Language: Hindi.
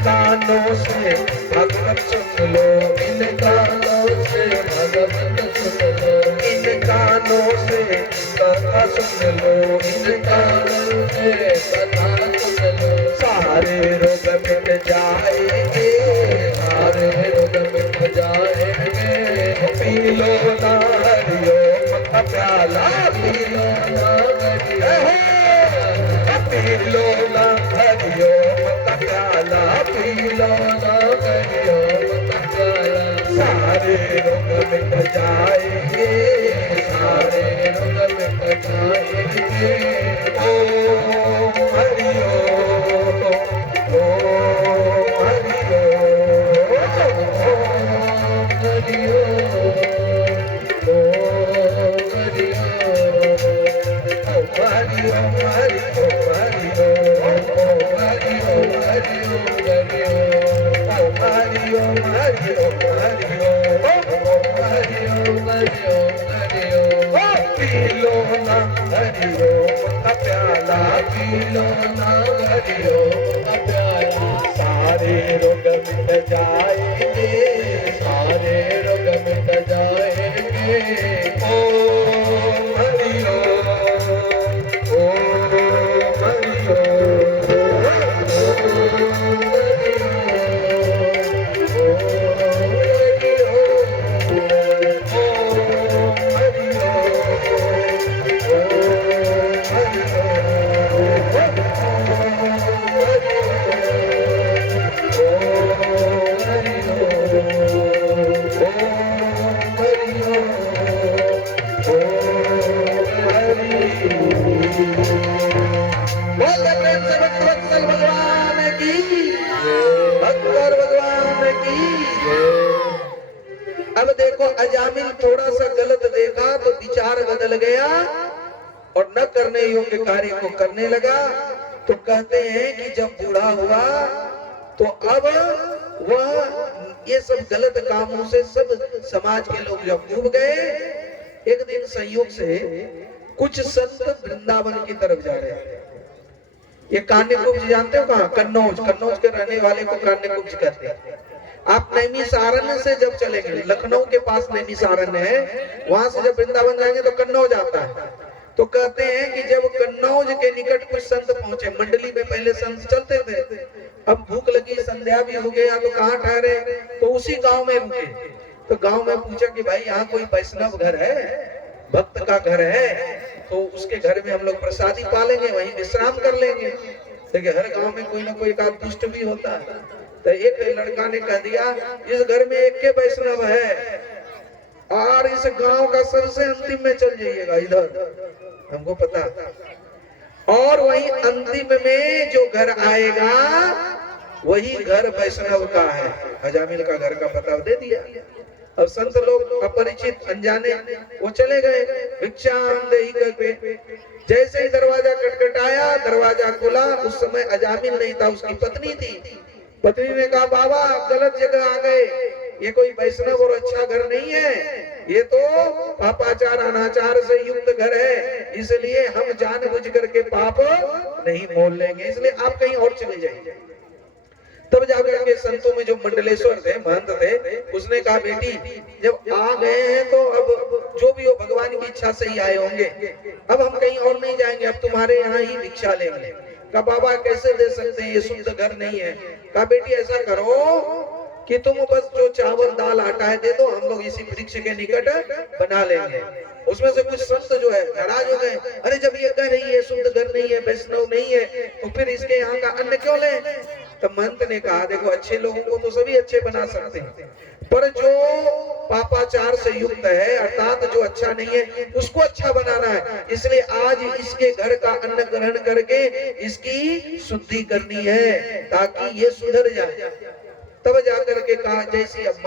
कानों से भगवत सुन लो, इन कानों से भगवत सुन लो, इन कानों से कथा सुन लो, इन कानों से कथा सुन लो। सारे रोग मिट जाएंगे, सारे रोग मिट जाएंगे। पी लो ना हरिओम का प्याला, पी लो ना हरिओम, पी लो ना हरिओम का प्याला, पी लो ना हरिओम का प्याला। सारे रोग मिट जाएंगे, सारे रोग मिट जाएंगे। ओम हरिओम, ओम हरिओम, ओम हरिओम, ओम हरिओम, हरिओम का प्याला, पी लो ना हरिओम का प्याला। सारे रोग मिट जाएंगे, सारे रोग मिट जाएंगे। ओम हरिओम, ओम हरिओम, अब देखो अजामिल थोड़ा सा गलत देखा तो विचार बदल गया और न करने योग्य कार्य को करने लगा। तो कहते हैं कि जब बूढ़ा हुआ तो अब वह ये सब गलत कामों से सब समाज के लोग जब डूब गए, एक दिन संयोग से कुछ संत वृंदावन की तरफ जा रहे हैं। ये कान्यकुब्ज जानते हो कहाँ? कन्नौज, कन्नौज के रहने वाले को कान्यकुब्ज कहते हैं। आप नैमिषारण्य से जब चलेंगे, लखनऊ के पास नैमिषारण्य है, वहां से जब वृंदावन जाएंगे तो कन्नौज आता है। तो कहते हैं कि जब कन्नौज के निकट कुछ संत पहुंचे, मंडली में पहले संत चलते थे, अब भूख लगी, संध्या भी हो गया, तो कहाँ ठहरे? तो उसी गांव में रुके। तो गांव में पूछा कि भाई यहाँ कोई वैष्णव घर है, भक्त का घर है, तो उसके घर में हम लोग प्रसादी पालेंगे, वहीं विश्राम कर लेंगे। देखिए हर गांव में कोई ना कोई एक आध दुष्ट भी होता है। तो एक लड़का ने कह दिया इस घर में एक के वैष्णव है और इस गांव का सबसे अंतिम में चल जाइएगा, इधर हमको पता। और वही अंतिम में जो घर आएगा वही घर वैष्णव का है। अजामिल का घर का पता दे दिया। अब संत लोग अपरिचित अनजाने वो चले गए भिक्षाम देहि करके। जैसे ही दरवाजा खटखटाया, दरवाजा खुला, उस समय अजामिल नहीं था, उसकी पत्नी थी। पत्नी ने कहा बाबा आप गलत जगह आ गए, ये कोई वैष्णव और अच्छा घर नहीं है, ये तो पापाचार अनाचार से युक्त घर है, इसलिए हम जानबूझ करके पाप नहीं मोल लेंगे, इसलिए आप कहीं और चले जाइए। तब जाकर के संतों में जो मंडलेश्वर थे, महंत थे, उसने कहा बेटी जब आ गए हैं तो अब जो भी हो भगवान की इच्छा से ही आए होंगे, अब हम कहीं और नहीं जाएंगे, अब तुम्हारे यहाँ ही भिक्षा लेंगे। कहा बाबा कैसे दे सकते हैं, ये शुद्ध घर नहीं है। कहा बेटी ऐसा करो कि तुम बस जो चावल दाल आटा है दे दो, हम लोग इसी वृक्ष के निकट बना लेंगे। उसमें से कुछ संत जो है नाराज हो गए, अरे जब ये कह रही है शुद्ध घर नहीं है, वैष्णव नहीं है, तो फिर इसके यहाँ का अन्न क्यों ले? तो महंत ने कहा देखो अच्छे लोगों को तो सभी अच्छे बना सकते हैं, पर जो पापाचार से युक्त है अर्थात जो अच्छा नहीं है उसको अच्छा बनाना है, इसलिए आज इसके घर का अन्न ग्रहण करके इसकी शुद्धि करनी है ताकि ये सुधर जाए। तब जाकर के कहा जैसी अब